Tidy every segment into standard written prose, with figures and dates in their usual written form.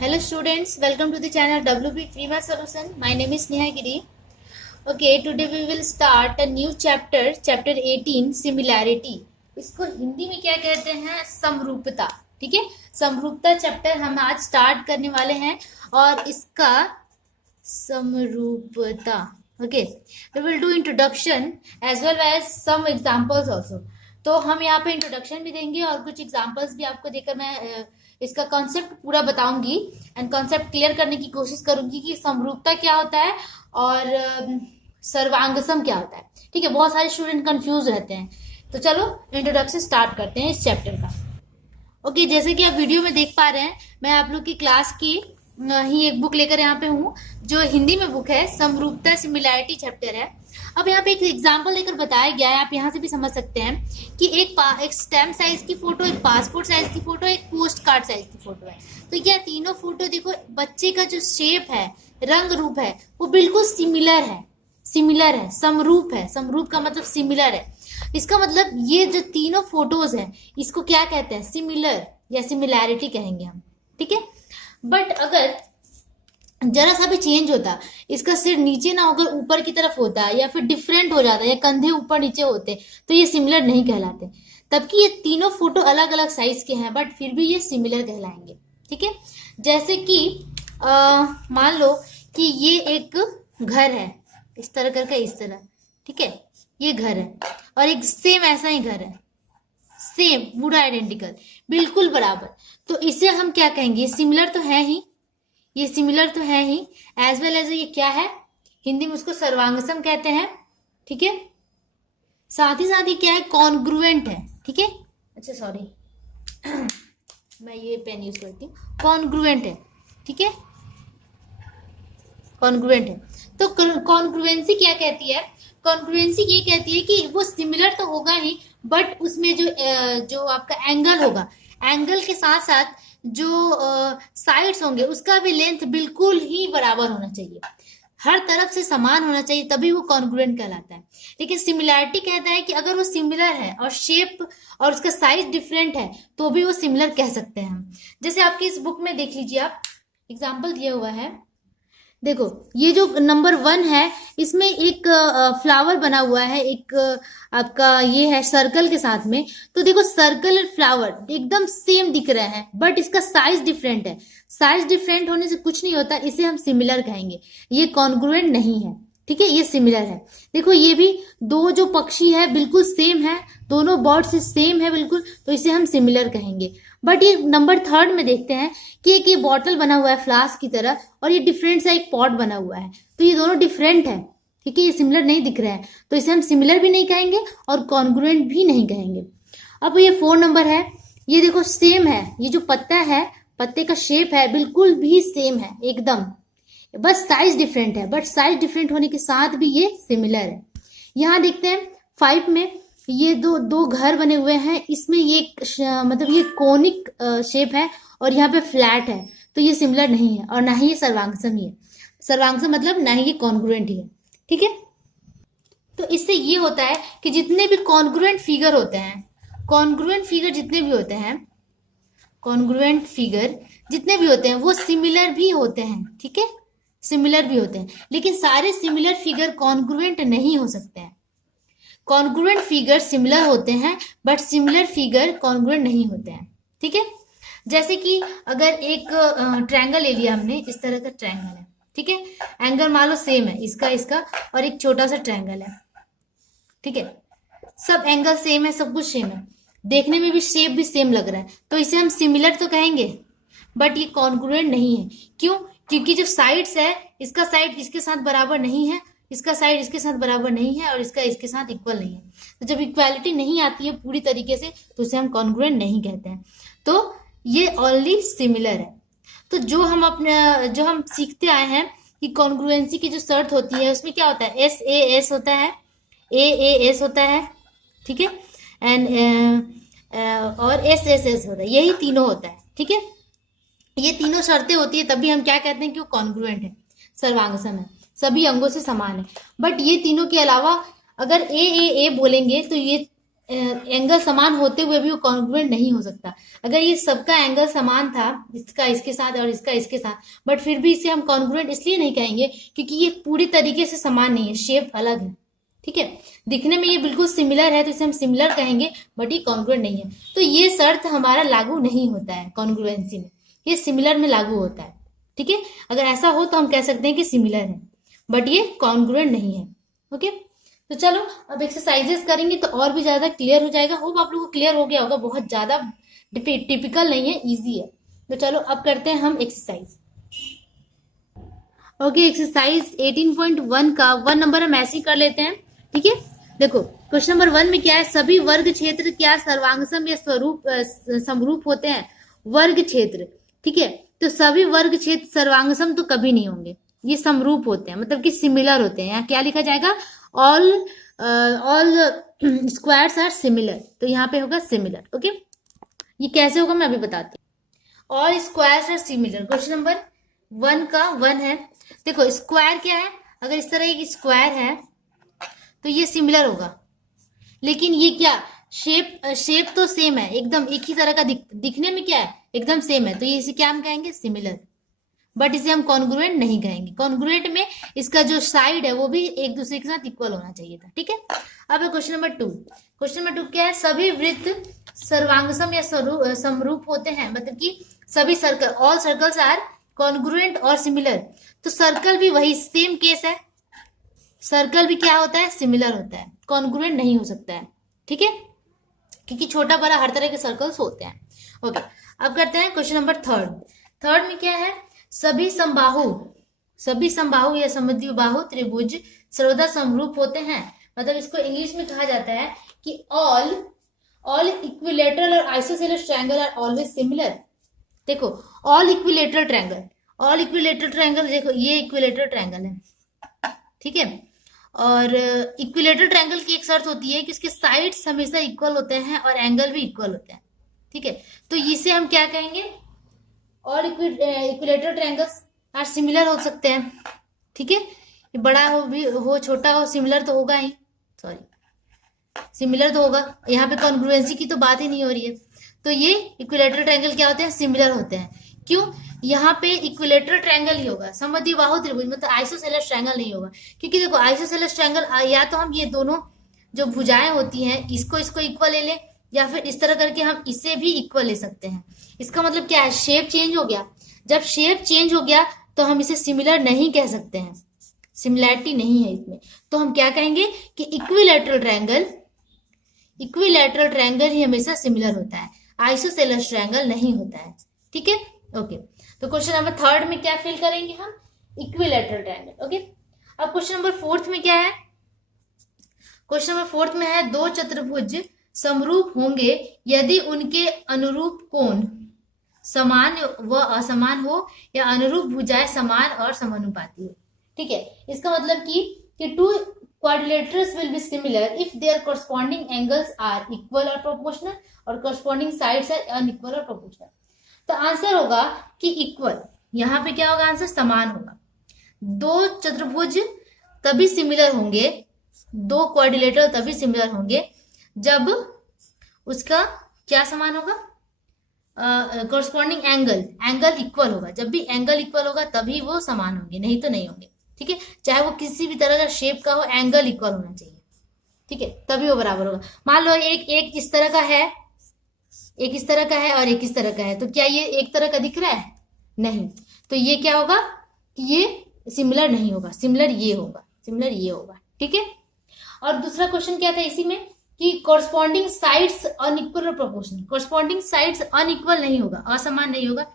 Hello students, welcome to the channel WB Free Math Solution. My name is Neha Giri. Okay, today we will start a new chapter, chapter 18, similarity. इसको हिंदी में क्या कहते हैं? समरूपता. ठीक है, समरूपता चैप्टर हम आज स्टार्ट करने वाले हैं और इसका समरूपता. Okay, we will do introduction as well as some examples also. तो हम यहाँ पे इंट्रोडक्शन भी देंगे और कुछ एग्जाम्पल्स भी आपको देकर मैं इसका कॉन्सेप्ट पूरा बताऊंगी एंड कॉन्सेप्ट क्लियर करने की कोशिश करूंगी कि समरूपता क्या होता है और सर्वांगसम क्या होता है. ठीक है, बहुत सारे स्टूडेंट कंफ्यूज रहते हैं. तो चलो इंट्रोडक्शन स्टार्ट करते हैं इस चैप्टर का. ओके, जैसे कि आप वीडियो में देख पा रहे हैं, मैं आप लोग की क्लास की ही एक बुक लेकर यहाँ पे हूँ जो हिंदी में बुक है, समरूपता सिमिलैरिटी चैप्टर है. अब यहाँ पे एक एग्जाम्पल लेकर बताया गया है, आप यहाँ से भी समझ सकते हैं कि एक स्टैम्प साइज की फोटो, एक पासपोर्ट साइज की फोटो, एक पोस्ट कार्ड साइज की फोटो है. तो यह तीनों फोटो देखो, बच्चे का जो शेप है, रंग रूप है, वो बिल्कुल सिमिलर है. समरूप है. समरूप का मतलब सिमिलर है. इसका मतलब ये जो तीनों फोटोज हैं, इसको क्या कहते हैं? सिमिलर या सिमिलैरिटी कहेंगे हम. ठीक है, बट अगर जरा सा भी चेंज होता, इसका सिर नीचे ना होकर ऊपर की तरफ होता या फिर डिफरेंट हो जाता या कंधे ऊपर नीचे होते, तो ये सिमिलर नहीं कहलाते. तबकि ये तीनों फोटो अलग अलग साइज के हैं बट फिर भी ये सिमिलर कहलाएंगे. ठीक है, जैसे कि मान लो कि ये एक घर है, इस तरह करके, इस तरह. ठीक है, ये घर है और एक सेम ऐसा ही घर है, सेम पूरा आइडेंटिकल, बिल्कुल बराबर. तो इसे हम क्या कहेंगे? सिमिलर तो है ही, ये सिमिलर तो है ही, एज वेल एज ये क्या है? हिंदी में उसको सर्वांगसम कहते हैं. ठीक है, साथ ही क्या है? कॉन्ग्रुएंट है. ठीक है, अच्छा सॉरी मैं ये पेन यूज करती हूँ. कॉन्ग्रुएंट है. ठीक है, कॉन्ग्रुएंट है. तो कॉन्ग्रुएंसी क्या कहती है? कॉन्ग्रुएंसी ये कहती है कि वो सिमिलर तो होगा ही, बट उसमें जो आपका एंगल होगा, एंगल के साथ साथ जो साइड्स होंगे उसका भी लेंथ बिल्कुल ही बराबर होना चाहिए, हर तरफ से समान होना चाहिए, तभी वो कॉन्ग्रुएंट कहलाता है. लेकिन सिमिलैरिटी कहता है कि अगर वो सिमिलर है और शेप और उसका साइज डिफरेंट है तो भी वो सिमिलर कह सकते हैं हम. जैसे आपकी इस बुक में देख लीजिए, आप एग्जाम्पल दिया हुआ है. देखो, ये जो नंबर 1 है, इसमें एक फ्लावर बना हुआ है, एक आपका ये है सर्कल के साथ में. तो देखो, सर्कल और फ्लावर एकदम सेम दिख रहे हैं बट इसका साइज डिफरेंट है. साइज डिफरेंट होने से कुछ नहीं होता, इसे हम सिमिलर कहेंगे. ये कॉन्ग्रुएंट नहीं है. ठीक है, ये सिमिलर है. देखो, ये भी दो जो पक्षी है बिल्कुल सेम है, दोनों बर्ड्स सेम है बिल्कुल, तो इसे हम सिमिलर कहेंगे. बट ये नंबर 3 में देखते हैं कि एक ये बॉटल बना हुआ है फ्लास्क की तरह और ये डिफरेंट सा एक पॉट बना हुआ है, तो ये दोनों डिफरेंट है. ठीक है, ये सिमिलर नहीं दिख रहा है, तो इसे हम सिमिलर भी नहीं कहेंगे और कॉन्ग्रुएंट भी नहीं कहेंगे. अब ये 4 नंबर है, ये देखो सेम है, ये जो पत्ता है, पत्ते का शेप है बिल्कुल भी सेम है एकदम, बस साइज डिफरेंट है. बट साइज डिफरेंट होने के साथ भी ये सिमिलर है. यहाँ देखते हैं 5 में, ये दो घर बने हुए हैं, इसमें ये मतलब ये कोनिक शेप है और यहाँ पे फ्लैट है, तो ये सिमिलर नहीं है और ना ही ये सर्वांगसम ही है. सर्वांगसम मतलब ना ही ये कॉन्ग्रुएंट ही है. ठीक है, तो इससे ये होता है कि जितने भी कॉन्ग्रुएंट फिगर होते हैं, कॉन्ग्रुएंट फिगर जितने भी होते हैं, कॉन्ग्रुएंट फिगर जितने भी होते हैं वो सिमिलर भी होते हैं. ठीक है, सिमिलर भी होते हैं, लेकिन सारे सिमिलर फिगर कॉन्ग्रुएंट नहीं हो सकते हैं. कॉन्ग्रुएंट फिगर सिमिलर होते हैं बट सिमिलर फिगर कॉन्ग्रुएंट नहीं होते हैं. ठीक है, जैसे कि अगर एक ट्रायंगल ले लिया हमने, इस तरह का ट्रायंगल है. ठीक है, एंगल मान लो सेम है, इसका और एक छोटा सा ट्रायंगल है. ठीक है, सब एंगल सेम है, सब कुछ सेम है, देखने में भी शेप भी सेम लग रहा है, तो इसे हम सिमिलर तो कहेंगे बट ये कॉन्ग्रुएंट नहीं है. क्यों? क्योंकि जो साइड्स है, इसका साइड इसके साथ बराबर नहीं है, इसका साइड इसके साथ बराबर नहीं है और इसका इसके साथ इक्वल नहीं है. तो जब इक्वालिटी नहीं आती है पूरी तरीके से तो इसे हम कॉन्ग्रुएंट नहीं कहते हैं. तो ये ओनली सिमिलर है. तो जो हम सीखते आए हैं कि कॉन्ग्रुएंसी की जो शर्त होती है उसमें क्या होता है? SAS होता है, AAS होता है. ठीक है, एंड और SSS होता है, यही तीनों होता है. ठीक है, ये तीनों शर्तें होती है तभी हम क्या कहते हैं कि वो कॉन्ग्रुएंट है, सर्वांगसम है, सभी अंगों से समान है. बट ये तीनों के अलावा अगर ए बोलेंगे तो ये एंगल समान होते हुए भी वो कॉन्ग्रुएंट नहीं हो सकता। अगर ये सबका एंगल समान था, इसका इसके साथ और इसका इसके साथ, बट फिर भी इसे हम कॉन्ग्रुएंट इसलिए नहीं कहेंगे क्योंकि ये पूरी तरीके से समान नहीं है, शेप अलग है। ठीक है, दिखने में ये बिल्कुल सिमिलर है तो इसे हम सिमिलर कहेंगे, बट ये कॉन्ग्रुएंट नहीं है। तो ये शर्त हमारा लागू नहीं होता है कॉन्ग्रुएंसी में, ये सिमिलर में लागू होता है। ठीक है, अगर ऐसा हो तो हम कह सकते हैं कि सिमिलर है, बट ये कॉन्ग्रुएंट नहीं है। ओके, तो चलो अब एक्सरसाइजेस करेंगे तो और भी ज्यादा क्लियर हो जाएगा। होप आप लोगों को क्लियर हो गया होगा, बहुत ज्यादा टिपिकल नहीं है, इजी है। तो चलो अब करते हैं हम एक्सरसाइज। ओके, एक्सरसाइज 18.1 का 1 नंबर हम ऐसे ही कर लेते हैं। ठीक है, देखो क्वेश्चन नंबर 1 में क्या है, सभी वर्ग क्षेत्र क्या सर्वांगसम या स्वरूप समरूप होते हैं? वर्ग क्षेत्र, ठीक है, तो सभी वर्ग क्षेत्र सर्वांगसम तो कभी नहीं होंगे, ये समरूप होते हैं, मतलब कि सिमिलर होते हैं। यहाँ क्या लिखा जाएगा, ऑल स्क्वायर्स आर सिमिलर, तो यहाँ पे होगा सिमिलर। ओके, ये कैसे होगा मैं अभी बताती हूँ। All squares are similar, question number 1 का 1 है। देखो स्क्वायर क्या है, अगर इस तरह एक स्क्वायर है तो ये सिमिलर होगा, लेकिन ये क्या, शेप तो सेम है, एकदम एक ही तरह का दिखने में क्या है, एकदम सेम है, तो ये इसे क्या हम कहेंगे, सिमिलर। बट इसे हम कॉन्ग्रुएंट नहीं कहेंगे। कॉन्ग्रुएंट में इसका जो साइड है वो भी एक दूसरे के साथ इक्वल होना चाहिए था। ठीक है, अब क्वेश्चन नंबर 2। क्वेश्चन नंबर 2 क्या है, सभी वृत्त सर्वांगसम या समरूप होते हैं, मतलब कि सभी circle, all circles are congruent और सिमिलर। तो सर्कल भी वही सेम केस है, सर्कल भी क्या होता है, सिमिलर होता है, कॉन्ग्रुएंट नहीं हो सकता है। ठीक है, क्योंकि छोटा बड़ा हर तरह के सर्कल्स होते हैं। ओके, अब करते हैं क्वेश्चन नंबर 3 में क्या है, सभी समबाहु या समद्विबाहु त्रिभुज सर्वदा समरूप होते हैं, मतलब इसको इंग्लिश में कहा जाता है कि ऑल इक्विलेटरल और isosceles triangle are always similar. देखो ऑल इक्विलेटरल ट्रायंगल, देखो ये इक्विलेटरल ट्रायंगल है, ठीक है, और इक्विलेटरल ट्रायंगल की एक शर्त होती है कि इसके साइड्स हमेशा इक्वल होते हैं और एंगल भी इक्वल होते हैं। ठीक है, तो इसे हम क्या कहेंगे, all equilateral triangles are similar हो सकते हैं। ठीक है, बड़ा हो छोटा हो, सिमिलर तो होगा ही, सिमिलर तो होगा, यहाँ पे कॉन्ग्रुएंसी की तो बात ही नहीं हो रही है। तो ये इक्विलेटरल ट्रायंगल क्या होते हैं, सिमिलर होते हैं। क्यों, यहाँ पे इक्विलेटरल ट्रायंगल ही होगा, समद्विबाहु त्रिभुज, मतलब आइसोसेलेस ट्रायंगल नहीं होगा। क्योंकि देखो आइसोसेलेस ट्रायंगल या तो हम ये दोनों जो भुजाएं होती हैं इसको इक्वल ले लें, या फिर इस तरह करके हम इसे भी इक्वल ले सकते हैं। इसका मतलब क्या है, शेप चेंज हो गया। जब शेप चेंज हो गया तो हम इसे सिमिलर नहीं कह सकते हैं, सिमिलैरिटी नहीं है इसमें। तो हम क्या कहेंगे कि इक्विलेटरल ट्रायंगल ही हमेशा सिमिलर होता है, आइसोसेलेस ट्रायंगल नहीं होता है। ठीक है, ओके, तो क्वेश्चन नंबर 3 में क्या फिल करेंगे हम, इक्विलेटरल ट्रायंगल। ओके, अब क्वेश्चन नंबर 4 में क्या है, क्वेश्चन नंबर 4 में है, दो चतुर्भुज समरूप होंगे यदि उनके अनुरूप कोण समान व असमान हो या अनुरूप भुजाएं समान और समानुपाती हो। ठीक है, इसका मतलब कि to quadrilaterals will be similar if their corresponding angles are equal or proportional और corresponding sides are unequal or proportional। तो आंसर होगा कि इक्वल, यहाँ पे क्या होगा आंसर, समान होगा। दो चतुर्भुज तभी सिमिलर होंगे, दो क्वाड्रिलेटरल तभी सिमिलर होंगे जब उसका क्या समान होगा, कॉरस्पॉन्डिंग एंगल इक्वल होगा। जब भी एंगल इक्वल होगा तभी वो समान होंगे, नहीं तो नहीं होंगे। ठीक है, चाहे वो किसी भी तरह का शेप का हो, एंगल इक्वल होना चाहिए। ठीक है, तभी वो बराबर होगा। मान लो एक इस तरह का है, एक इस तरह का है और एक इस तरह का है, तो क्या ये एक तरह का दिख रहा है, नहीं, तो ये क्या होगा कि ये सिमिलर नहीं होगा, सिमिलर ये होगा। ठीक है, और दूसरा क्वेश्चन क्या था इसी में कि कॉरस्पॉन्डिंग साइड्स अनइक्वल और प्रोपोर्शनल। कॉरस्पॉन्डिंग साइड्स अनइक्वल नहीं होगा, असमान नहीं होगा,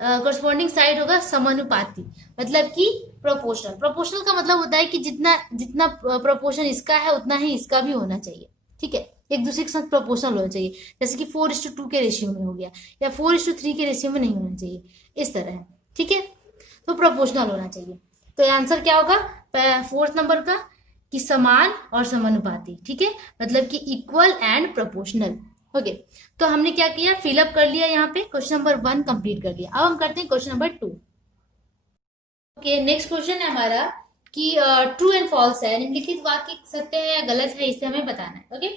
कॉरस्पॉन्डिंग साइड होगा समानुपाती, मतलब कि प्रोपोर्शनल। प्रोपोर्शनल का मतलब होता है कि जितना प्रोपोर्शन इसका है उतना ही इसका भी होना चाहिए। ठीक है, एक दूसरे के साथ प्रोपोर्शनल होना चाहिए, जैसे कि 4:2 के रेशियो में हो गया या 4:3 के रेशियो में नहीं होना चाहिए, इस तरह है। ठीक है, तो प्रोपोर्शनल होना चाहिए। तो आंसर क्या होगा 4th नंबर का, कि समान और समानुपाती। ठीक है, मतलब कि इक्वल एंड प्रोपोर्शनल। ओके, तो हमने क्या किया, फिलअप कर लिया, यहाँ पे क्वेश्चन नंबर 1 कंप्लीट कर लिया। अब हम करते हैं question number 2। Okay, next question है हमारा कि ट्रू एंड फॉल्स है, निम्नलिखित वाक्य सत्य है या गलत है, इसे हमें बताना है। ओके,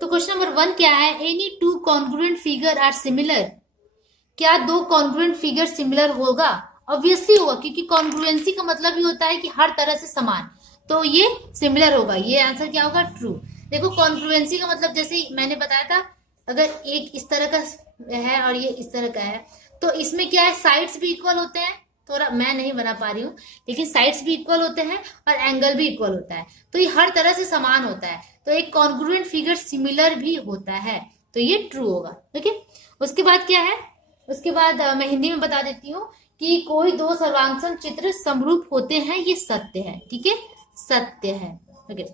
तो क्वेश्चन नंबर 1 क्या है, any two congruent figure are similar, क्या दो कॉन्ग्रुएंट फिगर सिमिलर होगा? ऑब्वियसली होगा, क्योंकि कॉन्ग्रुएंसी का मतलब ही होता है कि हर तरह से समान, तो ये सिमिलर होगा। ये आंसर क्या होगा? ट्रू। देखो कॉन्ग्रुएंसी का मतलब जैसे मैंने बताया था, अगर एक इस तरह का है और ये इस तरह का है, तो इसमें क्या है, साइड्स भी इक्वल होते हैं, थोड़ा मैं नहीं बना पा रही हूँ, लेकिन साइड्स भी इक्वल होते हैं और एंगल भी इक्वल होता है, तो ये हर तरह से समान होता है, तो एक कॉन्ग्रुएंट फिगर सिमिलर भी होता है, तो ये ट्रू होगा। ठीक है, उसके बाद क्या है, उसके बाद मैं हिंदी में बता देती हूँ कि कोई दो सर्वांगसम चित्र समरूप होते हैं, ये सत्य है। ठीक है, सत्य है। ओके,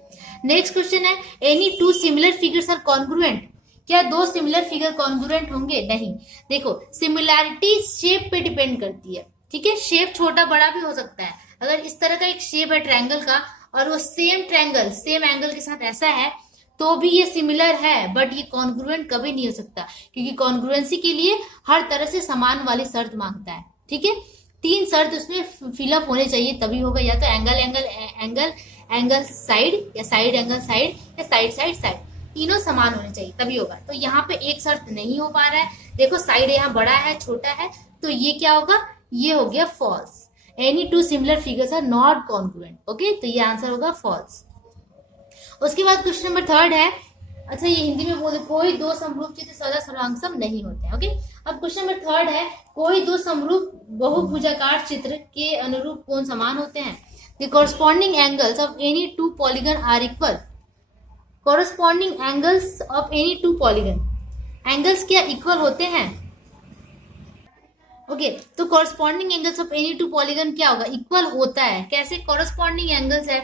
नेक्स्ट क्वेश्चन है, any two similar figures are congruent, क्या दो सिमिलर फिगर कॉन्ग्रुएंट होंगे? नहीं। देखो सिमिलैरिटी शेप पे डिपेंड करती है। ठीक है, शेप छोटा बड़ा भी हो सकता है, अगर इस तरह का एक शेप है ट्रायंगल का और वो सेम ट्रायंगल सेम एंगल के साथ ऐसा है, तो भी ये सिमिलर है, बट ये कॉन्ग्रुएंट कभी नहीं हो सकता, क्योंकि कॉन्ग्रुएंसी के लिए हर तरह से समान वाली शर्त मांगता है। ठीक है, 3 शर्त उसमें फिलअप होने चाहिए तभी होगा, या तो angle angle angle angle side, या साइड एंगल साइड, या साइड साइड साइड, तीनों समान होने चाहिए तभी होगा। तो यहाँ पे एक शर्त नहीं हो पा रहा है। देखो साइड यहाँ बड़ा है छोटा है, तो ये क्या होगा, ये हो गया false. Any two similar figures are not congruent. Okay, तो ये आंसर होगा फॉल्स। उसके बाद क्वेश्चन नंबर 3 है, अच्छा ये हिंदी में बोले, कोई दो समरूप चित्र सदा सर्वांगसम नहीं होते हैं। ओके, अब क्वेश्चन नंबर 3 है, कोई दो समरूप बहुभुजाकार चित्र के अनुरूप कोण समान होते हैं? The corresponding angles of any two polygon are equal. Corresponding angles of any two polygon, angles क्या इक्वल होते हैं? ओके, तो corresponding angles of any two polygon क्या होगा, इक्वल होता है। कैसे कॉरस्पॉन्डिंग एंगल्स है,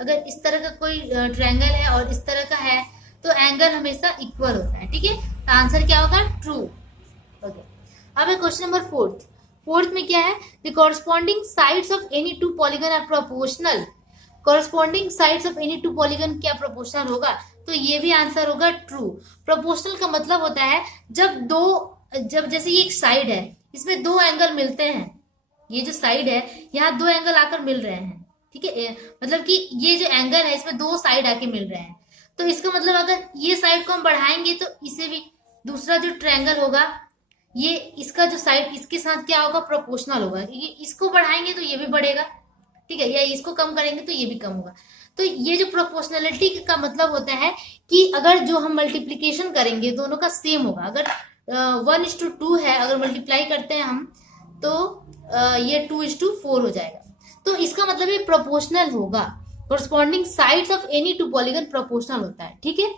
अगर इस तरह का कोई ट्रायंगल है और इस तरह का है, तो एंगल हमेशा इक्वल होता है। ठीक है, तो आंसर क्या होगा? ट्रू। ओके, अब है क्वेश्चन नंबर 4 में क्या है, the corresponding sides of any two polygon are proportional. Corresponding sides of any two polygon क्या प्रोपोर्शनल होगा? तो ये भी आंसर होगा ट्रू। प्रोपोर्शनल का मतलब होता है जब जैसे ये एक साइड है, इसमें दो एंगल मिलते हैं, ये जो साइड है यहाँ दो एंगल आकर मिल रहे हैं। ठीक है, मतलब कि ये जो एंगल है इसमें दो साइड आके मिल रहे हैं, तो इसका मतलब अगर ये साइड को हम बढ़ाएंगे तो इसे भी, दूसरा जो ट्रायंगल होगा ये इसका जो साइड इसके साथ क्या होगा, प्रोपोर्शनल होगा, क्योंकि इसको बढ़ाएंगे तो ये भी बढ़ेगा। ठीक है, या इसको कम करेंगे तो ये भी कम होगा। तो ये जो प्रोपोर्शनलिटी का मतलब होता है कि अगर जो हम मल्टीप्लीकेशन करेंगे दोनों का सेम होगा। अगर 1:2 है, अगर मल्टीप्लाई करते हैं हम तो ये 2:4 हो जाएगा, तो इसका मतलब ये प्रोपोर्शनल होगा। Corresponding sides of any two polygon proportional होता है। ठीक है,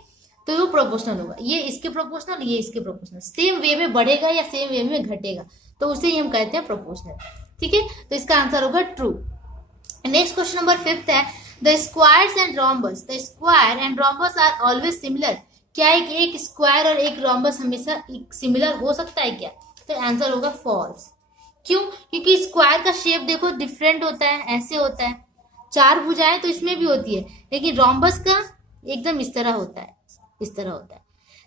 तो वो प्रोपोर्शनल होगा, ये इसके प्रोपोर्शनल, ये इसके प्रोपोर्शनल, सेम वे में बढ़ेगा या सेम वे में घटेगा, तो उसे ही हम कहते हैं प्रोपोर्शनल। ठीक है, तो इसका आंसर होगा ट्रू। नेक्स्ट क्वेश्चन नंबर 5 है, the squares and rhombus, the square and rhombus are always similar. क्या एक स्क्वायर और एक रोम्बस हमेशा सिमिलर हो सकता है क्या? तो आंसर होगा फॉल्स। क्यों? क्योंकि स्क्वायर का शेप देखो डिफरेंट होता है, ऐसे होता है, 4 भुजाएं तो इसमें भी होती है, लेकिन रोम्बस का एकदम इस तरह होता है, इस तरह होता है।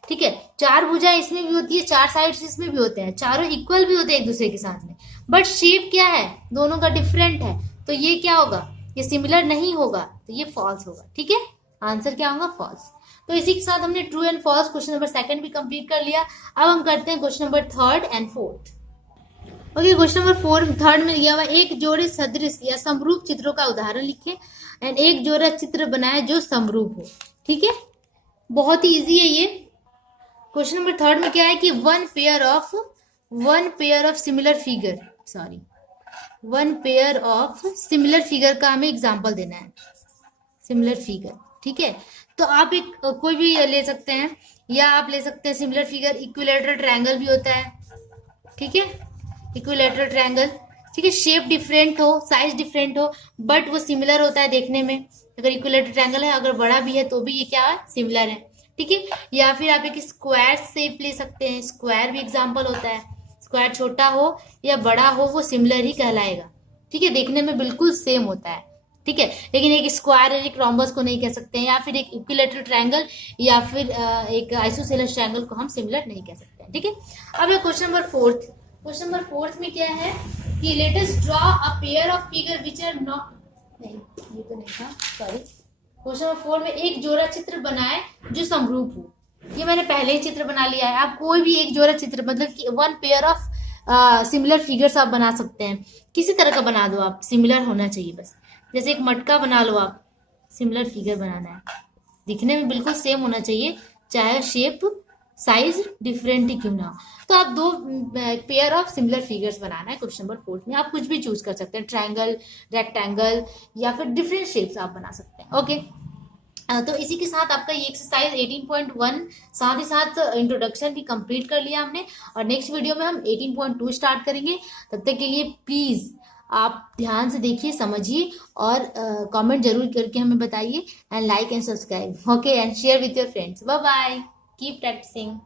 ठीक है, 4 भुजाएं इसमें भी होती है, 4 साइड्स इसमें भी होते हैं, चारों इक्वल भी होते हैं एक दूसरे के साथ में, बट शेप क्या है, दोनों का डिफरेंट है, तो ये क्या होगा, ये सिमिलर नहीं होगा, तो ये फॉल्स होगा। ठीक है, आंसर क्या होगा? फॉल्स। तो इसी के साथ हमने true and false question number 2 भी कंप्लीट कर लिया। अब हम करते हैं क्वेश्चन नंबर 3 एंड 4। ओके, क्वेश्चन नंबर 3 में दिया हुआ, एक जोड़े सदृश या समरूप चित्रों का उदाहरण लिखें एंड एक जोड़ा चित्र बनाए जो समरूप हो। ठीक है, बहुत ही इजी है ये। क्वेश्चन नंबर 3 में क्या है कि one pair of similar figure, one pair of similar figure का हमें एग्जांपल देना है, सिमिलर फिगर। ठीक है, तो आप एक कोई भी ले सकते हैं, या आप ले सकते हैं सिमिलर फिगर, इक्विलैटरल ट्रायंगल भी होता है। ठीक है, इक्विलैटरल ट्रायंगल। ठीक है, शेप डिफरेंट हो, साइज डिफरेंट हो, बट वो सिमिलर होता है देखने में। अगर इक्विलैटरल ट्रायंगल है, अगर बड़ा भी है तो भी ये क्या है, सिमिलर है। ठीक है, या फिर आप एक स्क्वायर शेप ले सकते हैं, स्क्वायर भी एग्जांपल होता है। स्क्वायर छोटा हो या बड़ा हो वो सिमिलर ही कहलाएगा। ठीक है, देखने में बिल्कुल सेम होता है। ठीक है, लेकिन एक स्क्वायर और एक रोम्बस को नहीं कह सकते हैं, या फिर एक इक्विलैटरल ट्रायंगल या फिर एक आइसोसेलेस ट्रायंगल को हम सिमिलर नहीं कह सकते हैं। ठीक है, अब है क्वेश्चन नंबर 4। क्वेश्चन नंबर 4 में क्या है कि let us draw a pair of figure which are not, नहीं ये तो नहीं था, सॉरी। क्वेश्चन नंबर 4 में एक जोड़ा चित्र बनाए जो समरूप हो। ये मैंने पहले ही चित्र बना लिया है। आप कोई भी एक जोड़ा चित्र, मतलब कि one pair of similar figures आप बना सकते हैं। किसी तरह का बना दो आप, सिमिलर होना चाहिए बस। जैसे एक मटका बना लो आप, सिमिलर फिगर बनाना है, दिखने में बिल्कुल सेम होना चाहिए, चाहे शेप साइज डिफरेंट ही क्यों ना हो। तो आप दो पेयर ऑफ सिमिलर फिगर्स बनाना है क्वेश्चन नंबर 4 में। आप कुछ भी चूज कर सकते हैं, ट्रायंगल, रेक्टेंगल या फिर डिफरेंट शेप्स आप बना सकते हैं। ओके, तो इसी के साथ आपका ये एक्सरसाइज 18.1 साथ ही साथ इंट्रोडक्शन भी कंप्लीट कर लिया हमने, और नेक्स्ट वीडियो में हम 18.2 स्टार्ट करेंगे। तब तक के लिए प्लीज आप ध्यान से देखिए, समझिए और कमेंट जरूर करके हमें बताइए, and like and subscribe, okay, and share with your friends. Bye bye, keep practising.